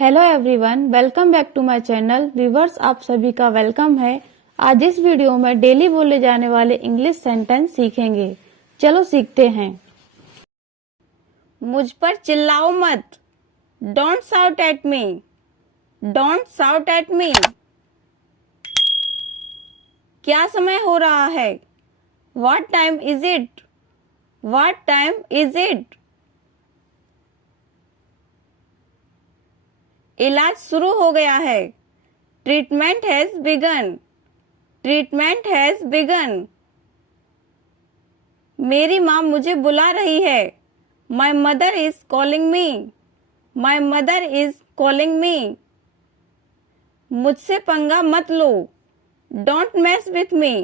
Hello everyone, welcome back to my channel. Viewers, आप सभी का वेलकम है। आज इस वीडियो में डेली बोले जाने वाले इंग्लिश सेंटेंस सीखेंगे। चलो सीखते हैं। मुझ पर चिल्लाओ मत। Don't shout at me. Don't shout at me. क्या समय हो रहा है? What time is it? What time is it? इलाज शुरू हो गया है। Treatment has begun. Treatment has begun. मेरी माँ मुझे बुला रही है। My mother is calling me. My mother is calling me. मुझसे पंगा मत लो। Don't mess with me.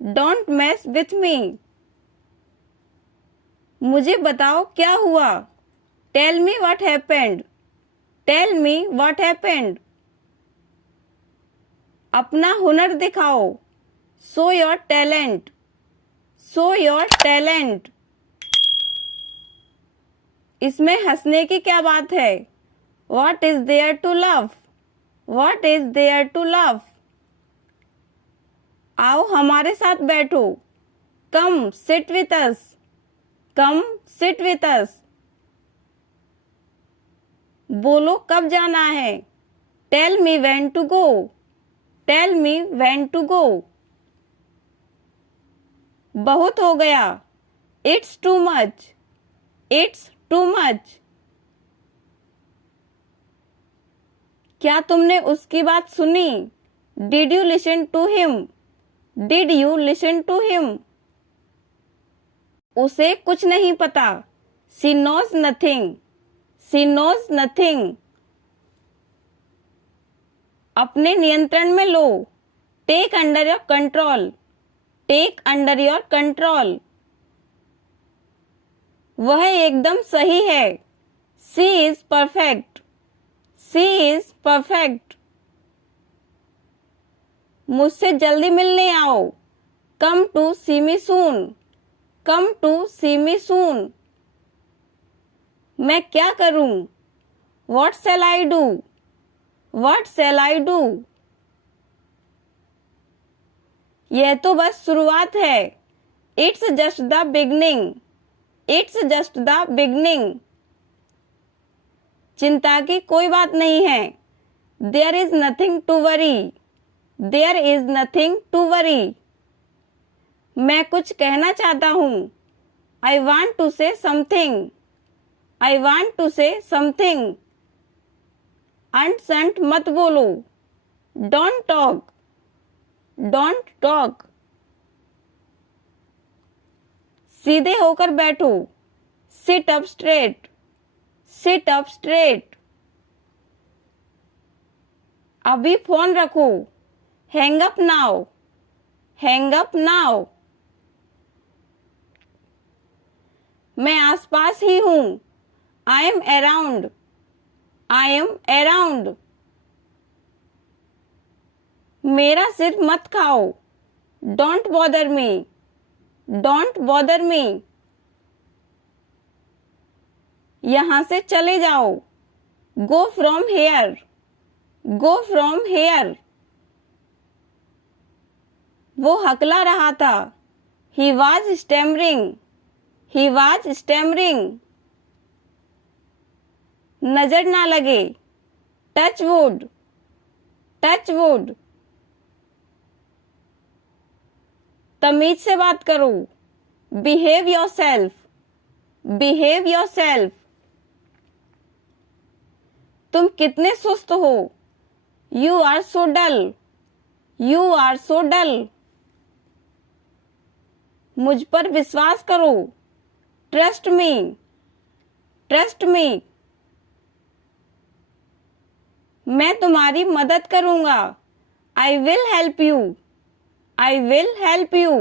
Don't mess with me. मुझे बताओ क्या हुआ? Tell me what happened. Tell me what happened. अपना हुनर दिखाओ। Show your talent. Show your talent. इसमें हंसने की क्या बात है? What is there to laugh? What is there to laugh? आओ हमारे साथ बैठो। Come sit with us. Come sit with us. बोलो कब जाना है? Tell me when to go. Tell me when to go. बहुत हो गया। It's too much. It's too much. क्या तुमने उसकी बात सुनी? Did you listen to him? Did you listen to him? उसे कुछ नहीं पता। She knows nothing. She knows nothing. अपने नियंत्रण में लो। Take under your control. Take under your control. वह एकदम सही है। She is perfect. She is perfect. मुझसे जल्दी मिलने आओ। Come to see me soon. Come to see me soon. मैं क्या करूं? What shall I do? What shall I do? यह तो बस शुरुआत है। It's just the beginning. It's just the beginning. चिंता की कोई बात नहीं है। There is nothing to worry. There is nothing to worry. मैं कुछ कहना चाहता हूँ। I want to say something. I want to say something. अंट संट मत बोलो। Don't talk. Don't talk. सीधे होकर बैठो। Sit up straight. Sit up straight. अभी फोन रखो। Hang up now. Hang up now. मैं आसपास ही हूँ। I am around. I am around. मेरा सिर मत खाओ। Don't bother me. Don't bother me. यहाँ से चले जाओ। Go from here. Go from here. वो हकला रहा था। He was stammering. He was stammering. नजर ना लगे। Touch wood. Touch wood. तमीज से बात करो। Behave yourself. Behave yourself. तुम कितने सुस्त हो? You are so dull. You are so dull. मुझ पर विश्वास करो। Trust me. Trust me. मैं तुम्हारी मदद करूंगा। I will help you. I will help you.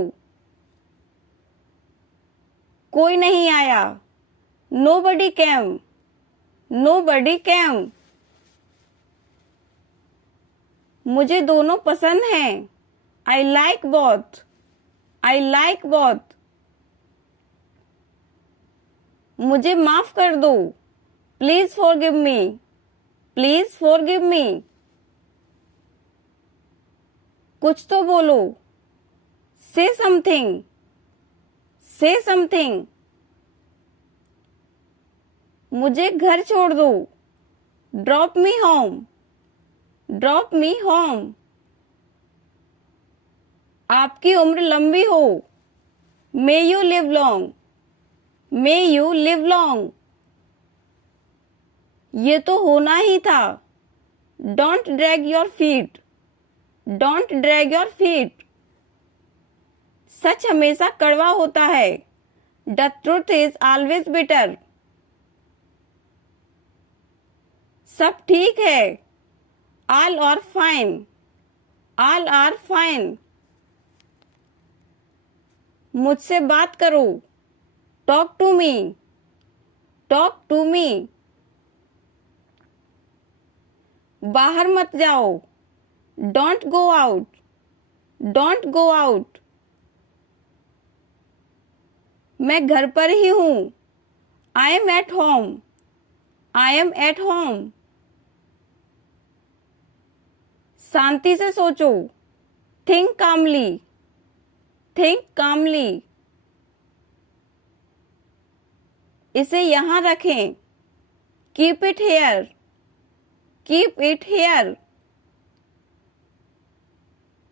कोई नहीं आया। Nobody came. Nobody came. मुझे दोनों पसंद हैं। I like both. I like both. मुझे माफ कर दो। Please forgive me. Please forgive me. कुछ तो बोलो। से समथिंग, से समथिंग। मुझे घर छोड़ दो। Drop me home, drop me home. आपकी उम्र लंबी हो। May you live long, may you live long. ये तो होना ही था। Don't drag your feet, don't drag your feet. सच हमेशा कड़वा होता है। The truth is always bitter. सब ठीक है। All are fine, all are fine. मुझसे बात करो। Talk to me, talk to me. बाहर मत जाओ। Don't go out, don't go out. मैं घर पर ही हूं। I am at home, I am at home. शांति से सोचो। Think calmly, think calmly. इसे यहां रखें। Keep it here, keep it here.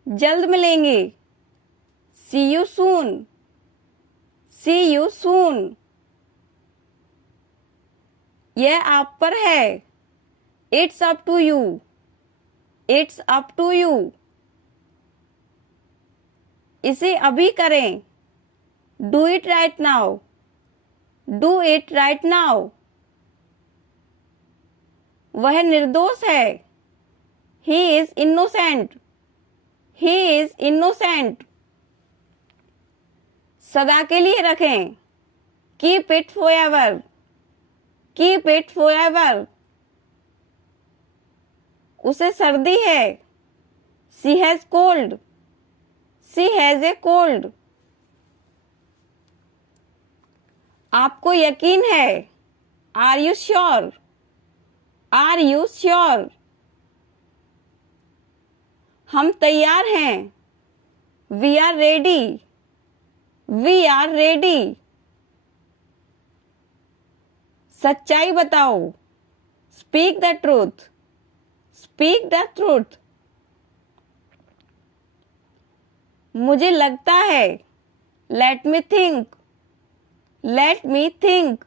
जल्द मिलेंगे। See you soon, see you soon. यह आप पर है। It's up to you, it's up to you. इसे अभी करें। Do it right now, do it right now. वह निर्दोष है। He is innocent, he is innocent. सदा के लिए रखें। Keep it forever, keep it forever. उसे सर्दी है। She has cold, she has a cold. आपको यकीन है। Are you sure, are you sure. हम तैयार हैं। We are ready, we are ready. सच्चाई बताओ। Speak the truth, speak the truth. मुझे लगता है। Let me think, let me think.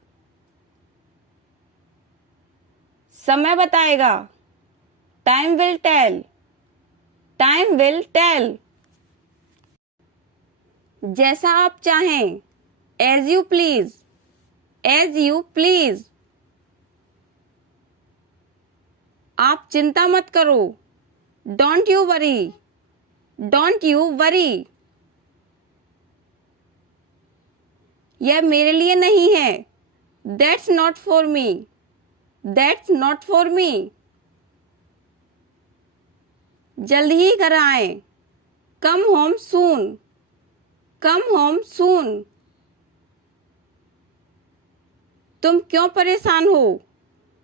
समय बताएगा। Time will tell, time will tell. जैसा आप चाहें। As you please, as you please. आप चिंता मत करो। Don't you worry, don't you worry. यह मेरे लिए नहीं है। That's not for me, that's not for me. जल्द ही घर आए। Come home soon, come home soon. तुम क्यों परेशान हो?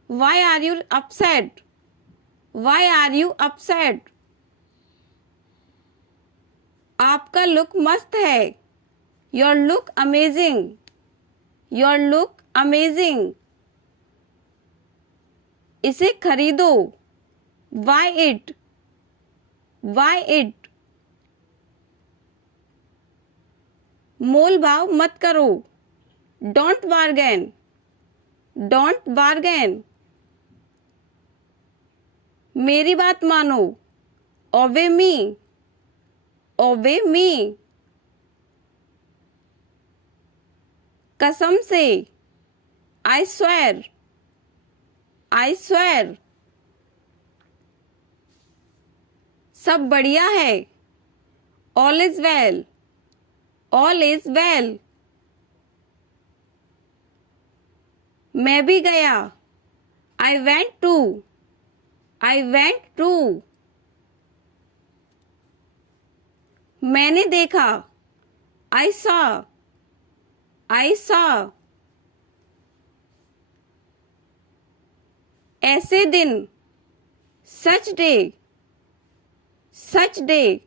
Why are you upset, why are you upset. आपका लुक मस्त है। Your look amazing, your look amazing. इसे खरीदो। Buy it, buy it. मोल भाव मत करो। Don't bargain, don't bargain. मेरी बात मानो। Obey me, obey me. कसम से। I swear, I swear. सब बढ़िया है। All is well, all is well. मैं भी गया। I went to, I went to. मैंने देखा। I saw, I saw. ऐसे दिन। such day, such day.